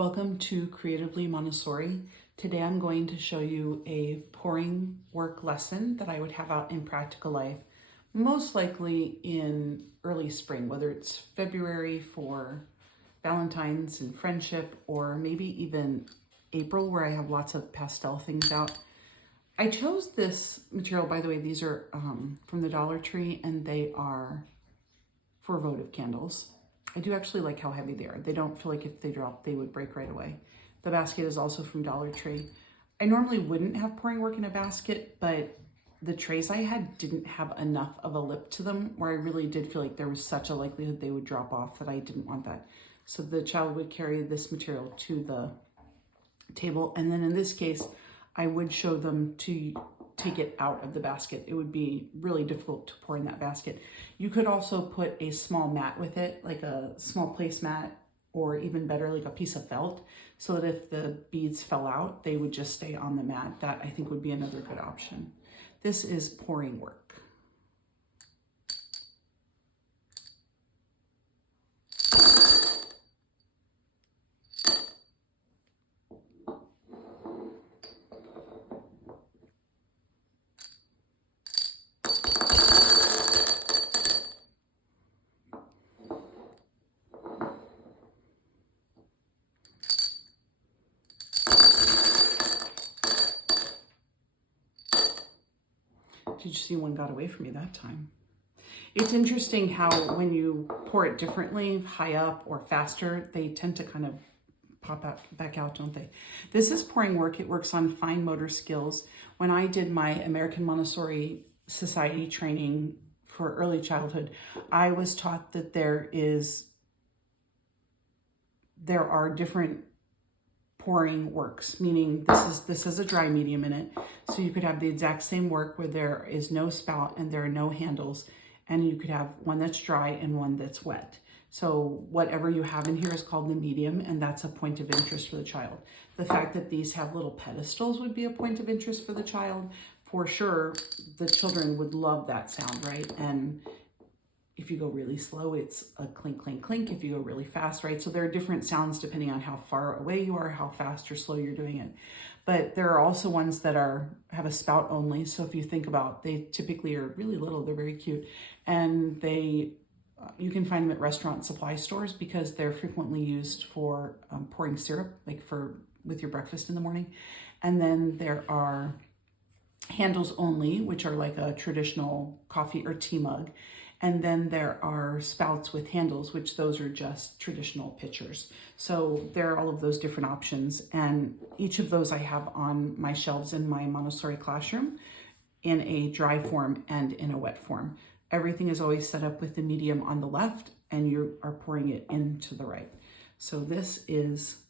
Welcome to Creatively Montessori. Today I'm going to show you a pouring work lesson that I would have out in practical life, most likely in early spring, whether it's February for Valentine's and friendship, or maybe even April where I have lots of pastel things out. I chose this material, by the way, these are from the Dollar Tree, and they are for votive candles. I do actually like how heavy they are. They don't feel like if they drop, they would break right away. The basket is also from Dollar Tree. I normally wouldn't have pouring work in a basket, but the trays I had didn't have enough of a lip to them where I really did feel like there was such a likelihood they would drop off that I didn't want that. So the child would carry this material to the table. And then in this case, I would show them to take it out of the basket. It would be really difficult to pour in that basket. You could also put a small mat with it, like a small placemat, or even better, like a piece of felt, so that if the beads fell out, they would just stay on the mat. That I think would be another good option. This is pouring work. Did you see one got away from me that time? It's interesting how when you pour it differently, high up or faster, they tend to kind of pop out, back out, don't they? This is pouring work. It works on fine motor skills. When I did my American Montessori Society training for early childhood, I was taught that there are different pouring works, meaning this is a dry medium in it. So you could have the exact same work where there is no spout and there are no handles, and you could have one that's dry and one that's wet. So whatever you have in here is called the medium, and that's a point of interest for the child. The fact that these have little pedestals would be a point of interest for the child. For sure, the children would love that sound, right? And if you go really slow, it's a clink, clink, clink. If you go really fast, right? So there are different sounds depending on how far away you are, how fast or slow you're doing it. But there are also ones that have a spout only. So if you think about, they typically are really little, they're very cute. And you can find them at restaurant supply stores because they're frequently used for pouring syrup, like with your breakfast in the morning. And then there are handles only, which are like a traditional coffee or tea mug. And then there are spouts with handles, which those are just traditional pitchers. So there are all of those different options. And each of those I have on my shelves in my Montessori classroom in a dry form and in a wet form. Everything is always set up with the medium on the left and you are pouring it into the right. So this is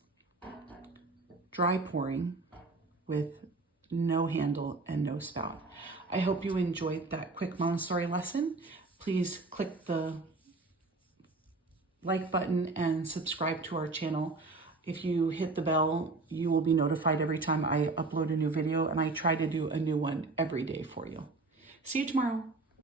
dry pouring with no handle and no spout. I hope you enjoyed that quick Montessori lesson. Please click the like button and subscribe to our channel. If you hit the bell, you will be notified every time I upload a new video, and I try to do a new one every day for you. See you tomorrow.